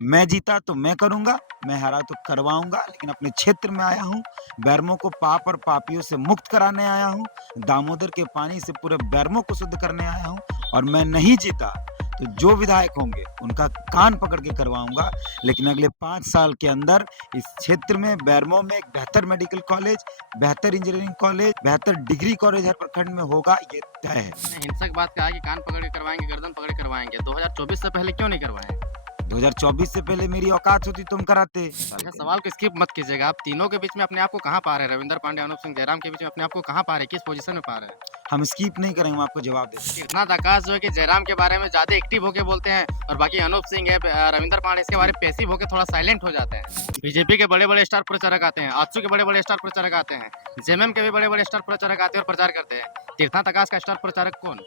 मैं जीता तो मैं करूँगा, मैं हारा तो करवाऊँगा, लेकिन अपने क्षेत्र में आया हूँ, बैरमो को पाप और पापियों से मुक्त कराने आया हूँ, दामोदर के पानी से पूरे बैरमो को शुद्ध करने आया हूँ और मैं नहीं जीता, तो जो विधायक होंगे, उनका कान पकड़ के करवाऊँगा। लेकिन अगले 5 साल के अंदर इस क्षेत्र में बैरमो में एक बेहतर मेडिकल कॉलेज, बेहतर इंजीनियरिंग कॉलेज, बेहतर डिग्री कॉलेज हर प्रखंड में होगा, ये तय है। हिंसक बात कहा कि कान पकड़ के करवाएँगे, गर्दन पकड़ के करवाएँगे। 2024 से पहले क्यों नहीं करवाएँ? 2024 से पहले मेरी औकात होती तो हम कराते। अच्छा, सवाल को स्किप मत कीजिएगा। आप तीनों के बीच में अपने आप को कहाँ पा रहे हैं? रविंदर पांडे, अनूप सिंह, जयराम के बीच में अपने आप को कहाँ पा रहे हैं? किस पोज़ीशन में पा रहे हैं? हम स्किप नहीं करेंगे, हम आपको जवाब दे देंगे। इतना आकाश जो है कि जयराम के बारे में ज़्यादा एक्टिव होके बोलते हैं और बाकी अनूप सिंह है, रविंदर पांडे इसके बारे में पैसिव होके थोड़ा साइलेंट हो जाते हैं। बीजेपी के बड़े-बड़े स्टार प्रचारक आते हैं, आजसू के बड़े-बड़े स्टार प्रचारक आते हैं, जेएमएम के भी बड़े-बड़े स्टार प्रचारक आते हैं और प्रचार करते हैं। तीर्थनाथ आकाश का स्टार प्रचारक कौन?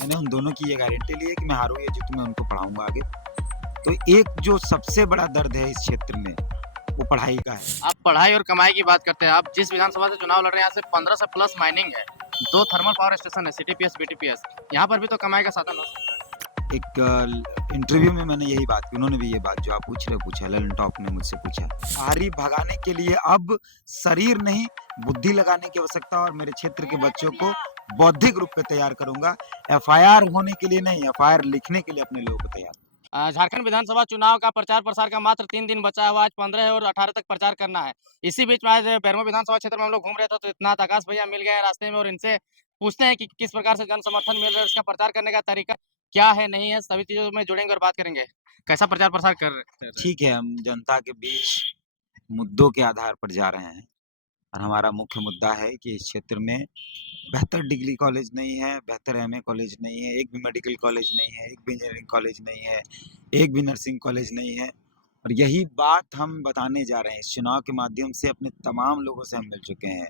मैंने उन दोनों की ये गारंटी ली है कि मैं हारूँ या जीतूँ, मैं उनको पढ़ाऊँगा आगे। तो एक जो सबसे बड़ा दर्द है इस क्षेत्र में, वो पढ़ाई का है। आप पढ़ाई और कमाई की बात करते हैं। आप जिस विधानसभा से चुनाव लड़ रहे हैं, यहाँ से 15 से प्लस माइनिंग है। 2 थर्मल पावर स्टेशन है, सीटीपीएस, बीटीपीएस। यहाँ पर भी तो कमाई का साधन हो सकता है। एक इंटरव्यू में मैंने यही बात की, उन्होंने भी ये बात जो आप पूछ रहे हो पूछा, ललन टॉप ने मुझसे पूछा। बाहरी भगाने के लिए अब शरीर नहीं, बुद्धि लगाने की आवश्यकता और मेरे क्षेत्र के बच्चों को बौद्धिक रूप पे तैयार करूँगा। एफआईआर होने के लिए नहीं, एफआईआर लिखने के लिए अपने लोगों को तैयार। झारखंड विधानसभा चुनाव का प्रचार प्रसार का मात्र 3 दिन बचा हुआ। आज 15 और 18 तक प्रचार करना है। इसी बीच में आज बैरमो विधानसभा क्षेत्र में हम लोग घूम रहे थे, तो इतना आकाश भैया मिल गए हैं रास्ते में और इनसे पूछते हैं कि किस प्रकार से जन समर्थन मिल रहा है, इसका प्रचार करने का तरीका क्या है, नहीं है, सभी चीज़ों में जुड़ेंगे और बात करेंगे। कैसा प्रचार प्रसार कर रहे हैं? ठीक है, हम जनता के बीच मुद्दों के आधार पर जा रहे हैं और हमारा मुख्य मुद्दा है कि इस क्षेत्र में बेहतर डिग्री कॉलेज नहीं है, बेहतर एमए कॉलेज नहीं है, एक भी मेडिकल कॉलेज नहीं है, एक भी इंजीनियरिंग कॉलेज नहीं है, एक भी नर्सिंग कॉलेज नहीं है और यही बात हम बताने जा रहे हैं। इस चुनाव के माध्यम से अपने तमाम लोगों से हम मिल चुके हैं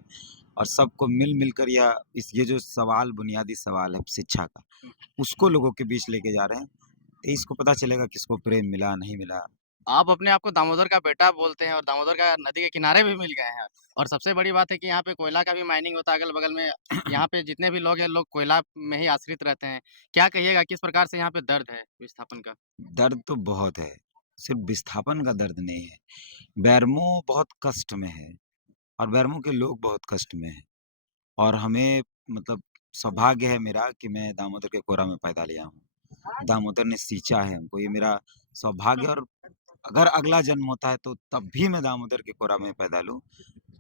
और सबको मिल-मिल कर ये जो सवाल बुनियादी सवाल है शिक्षा का, उसको लोगों के बीच लेके जा रहे हैं। 23 को पता चलेगा किसको प्रेम मिला, नहीं मिला। आप अपने आप को दामोदर का बेटा बोलते हैं और दामोदर का नदी के किनारे भी मिल गए हैं और सबसे बड़ी बात है कि यहाँ पे कोयला का भी माइनिंग होता है अगल-बगल में। यहाँ पे जितने भी लोग हैं, लोग कोयला में ही आश्रित रहते हैं। क्या कहिएगा, किस प्रकार से यहाँ पे दर्द है विस्थापन का? दर्द तो बहुत है, सिर्फ़ विस्थापन का दर्द नहीं है। बैरमो बहुत कष्ट में है और बैरमो के लोग बहुत कष्ट में हैं और हमें मतलब सौभाग्य है मेरा कि मैं दामोदर के कोरा में पैदा लिया हूँ। दामोदर ने सींचा है हमको, ये मेरा सौभाग्य और अगर अगला जन्म होता है तो तब भी मैं दामोदर के कोरा में पैदा लूँ,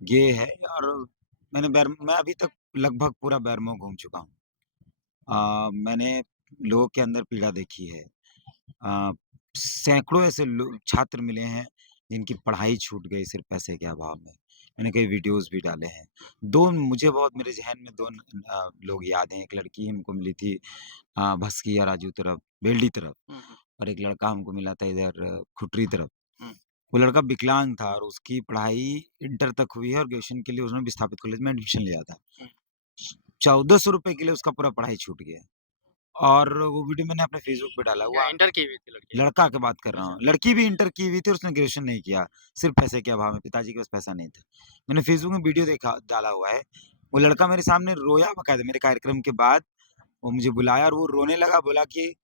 ये है और मैं अभी तक लगभग पूरा बैरमो घूम चुका हूँ। मैंने लोगों के अंदर पीड़ा देखी है। अ, सैकड़ों ऐसे छात्र मिले हैं जिनकी पढ़ाई छूट गई सिर्फ़ पैसे के अभाव में। मैंने कई वीडियोज़ भी डाले हैं। 2 मुझे बहुत मेरे ज़हन में 2 लोग याद हैं। एक लड़की हमको मिली थी भसकी या राजू तरफ, बेलडी तरफ हुँ, हुँ, और एक लड़का हमको मिला था इधर खुटरी तरफ। हुँ। वो लड़का विकलांग था और उसकी पढ़ाई इंटर तक हुई है और ग्रेजुएशन के लिए उसने विस्थापित कॉलेज में एडमिशन लिया था। हुँ। ₹1400 के लिए उसका पूरा पढ़ाई छूट गया और वो वीडियो मैंने अपने फ़ेसबुक पे डाला क्या हुआ। इंटर की हुई थी लड़की? लड़का की बात कर रहा अच्छा। हूँ। लड़की भी इंटर की हुई थी और उसने ग्रेजुएशन नहीं किया, सिर्फ़ पैसे के अभाव में, पिताजी के पास पैसा नहीं था। मैंने फ़ेसबुक में वीडियो देखा डाला हुआ है, वो लड़का मेरे सामने रोया बाकायदा मेरे कार्यक्रम के बाद, वो मुझे बुलाया और वो रोने लगा, बोला कि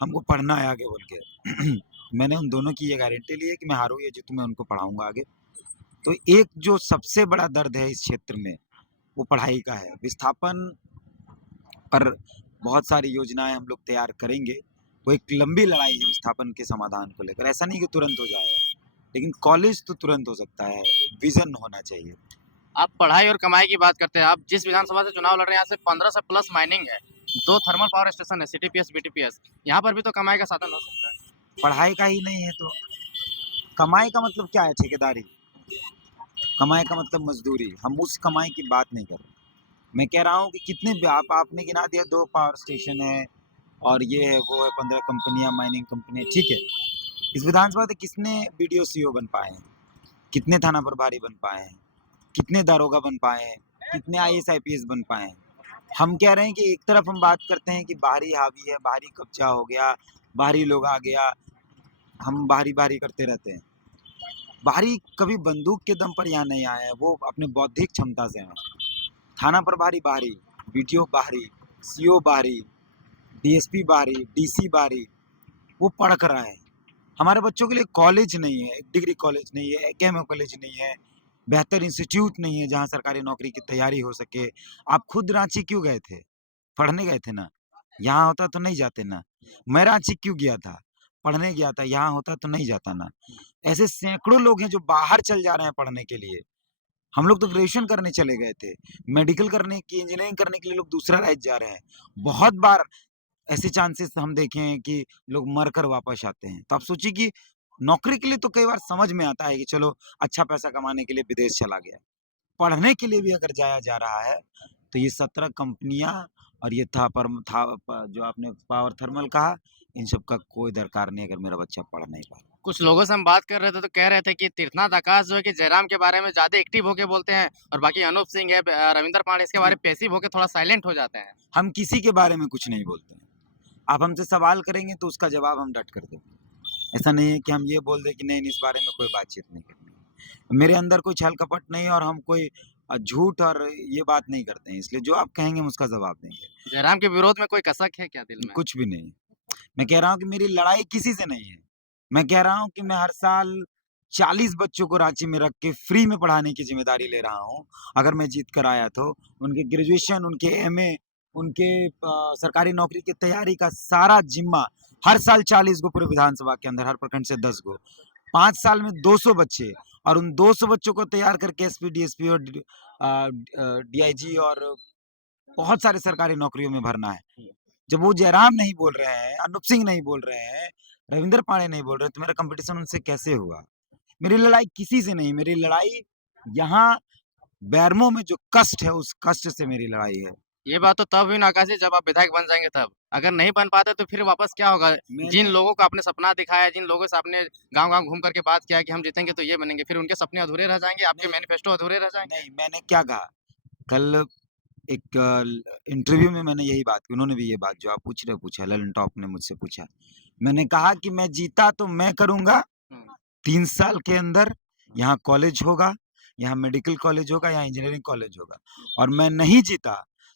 हमको पढ़ना है आगे बोल के। मैंने उन दोनों की ये गारंटी ली है कि मैं हारूँ या जीतूँ, मैं उनको पढ़ाऊँगा आगे। तो एक जो सबसे बड़ा दर्द है इस क्षेत्र में, वो पढ़ाई का है। विस्थापन पर बहुत सारी योजनाएँ हम लोग तैयार करेंगे। वो एक लंबी लड़ाई है विस्थापन के समाधान को लेकर। ऐसा नहीं कि तुरंत हो जाएगा, लेकिन कॉलेज तो तुरंत हो सकता है, विज़न होना चाहिए। आप पढ़ाई और कमाई की बात करते हैं। आप जिस विधानसभा से चुनाव लड़ रहे हैं, यहाँ से 15 से प्लस माइनिंग है। 2 थर्मल पावर स्टेशन है, सीटीपीएस, बीटीपीएस। यहाँ पर भी तो कमाई का साधन हो सकता है। पढ़ाई का ही नहीं है तो कमाई का मतलब क्या है ठेकेदारी? कमाई का मतलब मज़दूरी। हम उस कमाई की बात नहीं कर रहे। मैं कह रहा हूँ कि कितने भी आपने गिना दिया 2 पावर स्टेशन है और ये है, वो है, 15 कंपनियाँ, माइनिंग कंपनी, ठीक है। इस विधानसभा से कितने बीडीओ, सीओ बन पाए हैं? कितने थाना प्रभारी बन पाए हैं? कितने दारोगा बन पाए हैं? कितने आईएएस, आईपीएस बन पाए हैं? हम कह रहे हैं कि एक तरफ हम बात करते हैं कि बाहरी हावी है, बाहरी कब्ज़ा हो गया, बाहरी लोग आ गया, हम बाहरी-बाहरी करते रहते हैं। बाहरी कभी बंदूक के दम पर यहाँ नहीं आए हैं, वो अपने बौद्धिक क्षमता से हैं। थाना प्रभारी बाहरी, बीडीओ बाहरी, सीओ बाहरी, डीएसपी बाहरी, डीसी बाहरी, वो पढ़ कर आए हैं। हमारे बच्चों के लिए कॉलेज नहीं है, एक डिग्री कॉलेज नहीं है, एक एमए कॉलेज नहीं है, बेहतर इंस्टीट्यूट नहीं है जहाँ सरकारी नौकरी की तैयारी हो सके। आप खुद रांची क्यों गए थे? पढ़ने गए थे ना? यहाँ होता तो नहीं जाते ना? मैं रांची क्यों गया था? पढ़ने गया था, यहाँ होता तो नहीं जाता ना? ऐसे सैकड़ों लोग हैं जो बाहर चल जा रहे हैं पढ़ने के लिए। हम लोग तो ग्रेजुएशन करने चले गए थे, मेडिकल करने की इंजीनियरिंग करने के लिए लोग दूसरा राज्य जा रहे हैं। बहुत बार ऐसे चांसेस हम देखे हैं कि लोग मर कर वापस आते हैं। तो आप सोचिए कि नौकरी के लिए तो कई बार समझ में आता है कि चलो अच्छा पैसा कमाने के लिए विदेश चला गया। पढ़ने के लिए भी अगर जाया जा रहा है, तो ये 17 कंपनियाँ और ये था परम था प जो आपने पावर थर्मल कहा, इन सब का कोई दरकार नहीं अगर मेरा बच्चा पढ़ नहीं पा रहा। कुछ लोगों से हम बात कर रहे थे तो कह रहे थे कि तीर्थनाथ आकाश जो है कि जयराम के बारे में ज़्यादा एक्टिव होके बोलते हैं और बाकी अनूप सिंह है, रविंदर पांडे इसके बारे में पैसिव होके थोड़ा साइलेंट हो जाते हैं। हम किसी के बारे में कुछ नहीं बोलते हैं। आप हमसे सवाल करेंगे तो उसका जवाब हम डट कर देंगे। ऐसा नहीं है कि हम ये बोल दें कि नहीं, इस बारे में कोई बातचीत नहीं करनी है। मेरे अंदर कोई छल-कपट नहीं है और हम कोई झूठ और ये बात नहीं करते हैं, इसलिए जो आप कहेंगे हम उसका जवाब देंगे। जयराम के विरोध में कोई कसक है क्या दिल में? कुछ भी नहीं। मैं कह रहा हूँ कि मेरी लड़ाई किसी से नहीं है। मैं कह रहा हूँ कि मैं हर साल 40 बच्चों को रांची में रख के फ्री में पढ़ाने की ज़िम्मेदारी ले रहा हूँ। अगर मैं जीत कर आया तो उनके ग्रेजुएशन, उनके एमए, उनके सरकारी नौकरी की तैयारी का सारा ज़िम्मा हर साल 40 को पूरे विधानसभा के अंदर, हर प्रखंड से 10 को। 5 साल में 200 बच्चे और उन 200 बच्चों को तैयार करके एसपी, डीएसपी और डीआईजी और बहुत सारे सरकारी नौकरियों में भरना है। जब वो जयराम नहीं बोल रहे हैं, अनूप सिंह नहीं बोल रहे हैं, रविंदर पांडे नहीं बोल रहे, तो मेरा कॉम्पिटिशन उनसे कैसे हुआ? मेरी लड़ाई किसी से नहीं, मेरी लड़ाई यहाँ बैरमो में जो कष्ट है, उस कष्ट से मेरी लड़ाई है। ये बात तो तब हुई ना आकाश जी जब आप विधायक बन जाएँगे तब। अगर नहीं बन पाते तो फिर वापस क्या होगा? जिन मैंने लोगों को आपने सपना दिखाया, जिन लोगों से आपने गाँव-गाँव घूम कर के बात किया कि हम जीतेंगे तो ये बनेंगे, फिर उनके सपने अधूरे रह जाएँगे, आपके नहीं, मैनिफेस्टो अधूरे रह जाएँगे। नहीं, मैंने क्या कहा? कल एक इंटरव्यू में मैंने यही बात की, उन्होंने भी ये बात जो आप पूछ रहे हो पूछा, ललन टॉप ने मुझसे पूछा। मैंने कहा कि मैं जीता तो मैं करूँगा, हुँ। 3 साल के अंदर यहाँ कॉलेज होगा, यहाँ मेडिकल कॉलेज होगा, यहाँ इंजीनियरिंग कॉलेज होगा और मैं नहीं जीता,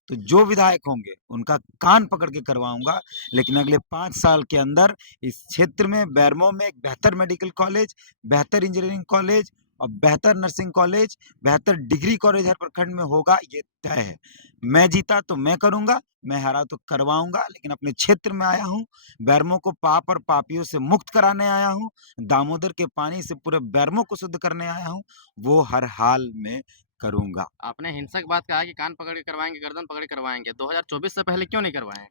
तो जो विधायक होंगे, उनका कान पकड़ के करवाऊँगा। लेकिन अगले 5 साल के अंदर इस क्षेत्र में बैरमो में एक बेहतर मेडिकल कॉलेज, बेहतर इंजीनियरिंग कॉलेज और बेहतर नर्सिंग कॉलेज, बेहतर डिग्री कॉलेज हर प्रखंड में होगा, ये तय है। मैं जीता तो मैं करूँगा, मैं हारा तो करवाऊँगा, लेकिन अपने क्षेत्र में आया हूँ, बैरमो को पाप और पापियों से मुक्त कराने आया हूँ, दामोदर के पानी से पूरे बैरमो को शुद्ध करने आया हूँ, वो हर हाल में करूँगा। आपने हिंसक बात कहा कि कान पकड़ के करवाएँगे, गर्दन पकड़ के करवाएँगे। 2024 से पहले क्यों नहीं करवाएँ?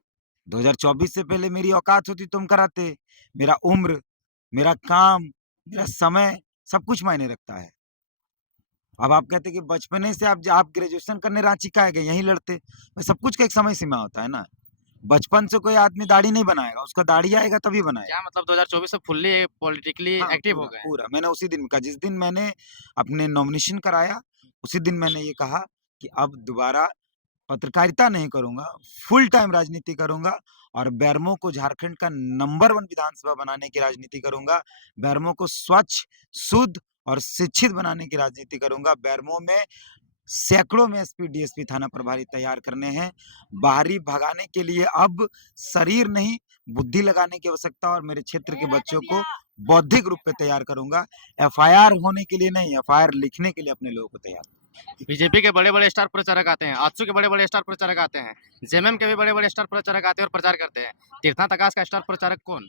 2024 से पहले मेरी औकात होती तो हम कराते। मेरा उम्र, मेरा काम, मेरा समय सब कुछ मायने रखता है। अब आप कहते कि बचपने से आप ग्रेजुएशन करने रांची काहे गए? यहीं लड़ते। भाई सब कुछ का एक समय सीमा होता है ना। बचपन से कोई आदमी दाढ़ी नहीं बनाएगा, उसका दाढ़ी आएगा तभी क्या बनाएगा। मतलब 2024 से फुल्ली पॉलिटिकली हाँ, एक्टिव हो पूरा, गए हैं? पूरा। मैंने उसी दिन कहा, जिस दिन मैंने अपने नॉमिनेशन कराया, उसी दिन मैंने ये कहा कि अब दोबारा पत्रकारिता नहीं करूँगा, फुल टाइम राजनीति करूँगा और बैरमो को झारखंड का नंबर 1 विधानसभा बनाने की राजनीति करूँगा। बैरमो को स्वच्छ, शुद्ध और शिक्षित बनाने की राजनीति करूँगा। बैरमो में सैकड़ों में एसपी, डीएसपी थाना प्रभारी तैयार करने हैं। बाहरी भगाने के लिए अब शरीर नहीं, बुद्धि लगाने की आवश्यकता और मेरे क्षेत्र के बच्चों को बौद्धिक रूप पे तैयार करूँगा। एफआईआर होने के लिए नहीं, एफआईआर लिखने के लिए अपने लोगों को तैयार बीजेपी के बड़े-बड़े स्टार प्रचारक आते हैं, आजसू के बड़े-बड़े स्टार प्रचारक आते हैं, जेएमएम के भी बड़े-बड़े स्टार प्रचारक आते हैं और प्रचार करते हैं। तीर्थनाथ आकाश का स्टार प्रचारक कौन?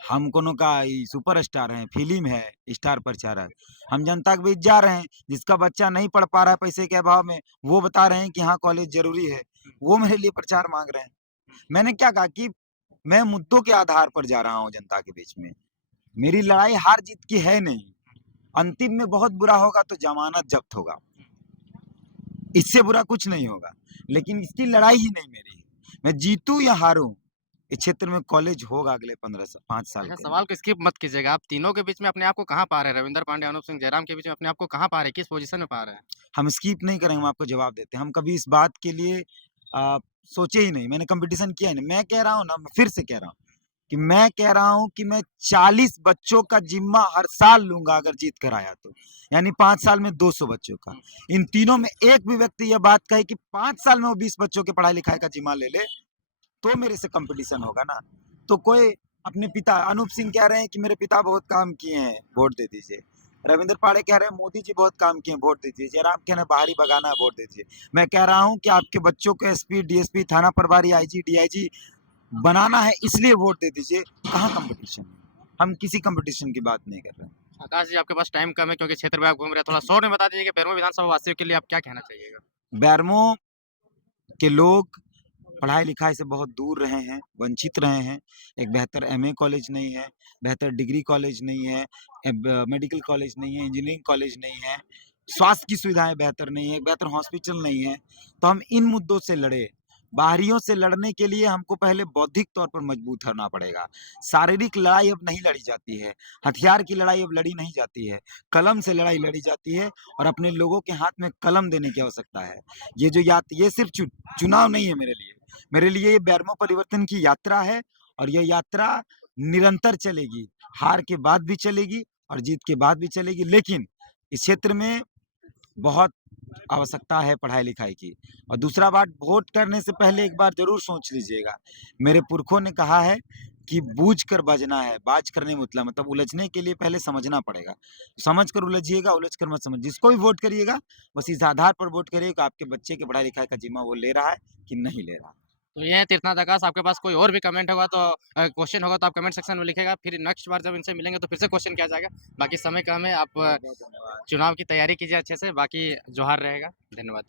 हम कोनो का ई सुपरस्टार हैं, फ़िल्म है, स्टार प्रचारक। हम जनता के बीच जा रहे हैं, जिसका बच्चा नहीं पढ़ पा रहा है पैसे के अभाव में, वो बता रहे हैं कि हाँ, कॉलेज ज़रूरी है। वो मेरे लिए प्रचार माँग रहे हैं। मैंने क्या कहा कि मैं मुद्दों के आधार पर जा रहा हूँ जनता के बीच में। मेरी लड़ाई हार-जीत की है नहीं। अंतिम में बहुत बुरा होगा तो ज़मानत ज़ब्त होगा। इससे बुरा कुछ नहीं होगा। लेकिन इसकी लड़ाई ही नहीं मेरी है। मैं जीतूँ या हारूँ, इस क्षेत्र में कॉलेज होगा अगले 5 साल अच्छा के अंदर। सवाल को स्किप मत कीजिएगा, आप तीनों के बीच में अपने आप को कहाँ पा रहे हैं? रविंदर पांडे, अनूप सिंह, जयराम के बीच में अपने आप को कहाँ पा रहे हैं? किस पोज़ीशन में पा रहे हैं? हम स्किप नहीं करेंगे, हम आपको जवाब देते हैं। हम कभी इस बात के लिए अ, सोचे ही नहीं, मैंने कॉम्पिटिशन किया ही नहीं। मैं कह रहा हूँ ना, मैं फिर से कह रहा हूँ कि मैं कह रहा हूँ कि मैं 40 बच्चों का ज़िम्मा हर साल लूँगा अगर जीत कर आया तो। यानी 5 साल में 200 बच्चों का। इन तीनों में एक भी व्यक्ति ये बात कहे कि 5 साल में वो 20 बच्चों के पढ़ाई-लिखाई का ज़िम्मा ले ले, तो मेरे से कॉम्पिटिशन होगा ना। तो कोई अपने पिता अनूप सिंह कह रहे हैं कि मेरे पिता बहुत काम किए हैं, वोट दे दीजिए। रविंद्र पाड़े कह रहे हैं मोदी जी बहुत काम किए हैं, वोट दे दीजिए। जयराम कह रहे हैं बाहरी भगाना है, वोट दे दीजिए। मैं कह रहा हूँ कि आपके बच्चों को एसपी, डीएसपी, थाना प्रभारी, आईजी, डीआईजी बनाना है, इसलिए वोट दे दीजिए। कहाँ कंपटीशन है? हम किसी कंपटीशन की बात नहीं कर रहे हैं। आकाश जी, आपके पास टाइम कम है क्योंकि क्षेत्र में आप घूम रहे हैं। थोड़ा शॉर्ट में बता दीजिए कि बेरमो विधानसभा वासियों के लिए आप क्या कहना चाहिएगा? बैरमो के लोग पढ़ाई-लिखाई से बहुत दूर रहे हैं, वंचित रहे हैं। एक बेहतर एमए कॉलेज नहीं है, बेहतर डिग्री कॉलेज नहीं है, मेडिकल कॉलेज नहीं है, इंजीनियरिंग कॉलेज नहीं है, स्वास्थ्य की सुविधाएँ बेहतर नहीं है, बेहतर हॉस्पिटल नहीं है। तो हम इन मुद्दों से लड़े। बाहरियों से लड़ने के लिए हमको पहले बौद्धिक तौर पर मजबूत होना पड़ेगा। शारीरिक लड़ाई अब नहीं लड़ी जाती है, हथियार की लड़ाई अब लड़ी नहीं जाती है, कलम से लड़ाई लड़ी जाती है और अपने लोगों के हाथ में कलम देने की आवश्यकता है। ये सिर्फ़ चुनाव नहीं है मेरे लिए। मेरे लिए ये बैरमो परिवर्तन की यात्रा है और ये यात्रा निरंतर चलेगी। हार के बाद भी चलेगी और जीत के बाद भी चलेगी, लेकिन इस क्षेत्र में बहुत आवश्यकता है पढ़ाई-लिखाई की। और दूसरा बात, वोट करने से पहले एक बार ज़रूर सोच लीजिएगा। मेरे पुरखों ने कहा है कि बूझ कर बजना है, बाज करने में मतलब उलझने के लिए पहले समझना पड़ेगा। समझ कर उलझिएगा, उलझ कर मत समझ जिसको भी वोट करिएगा, बस इस आधार पर वोट करिए कि आपके बच्चे की पढ़ाई-लिखाई का ज़िम्मा वो ले रहा है कि नहीं ले रहा। तो ये है तीर्थनाथ आकाश, आपके पास कोई और भी कमेंट होगा तो क्वेश्चन होगा तो आप कमेंट सेक्शन में लिखिएगा। फिर नेक्स्ट बार जब इनसे मिलेंगे तो फिर से क्वेश्चन किया जाएगा। बाकी समय कम है, आप बहुत-बहुत धन्यवाद। चुनाव की तैयारी कीजिए अच्छे से, बाकी जोहार रहेगा। धन्यवाद।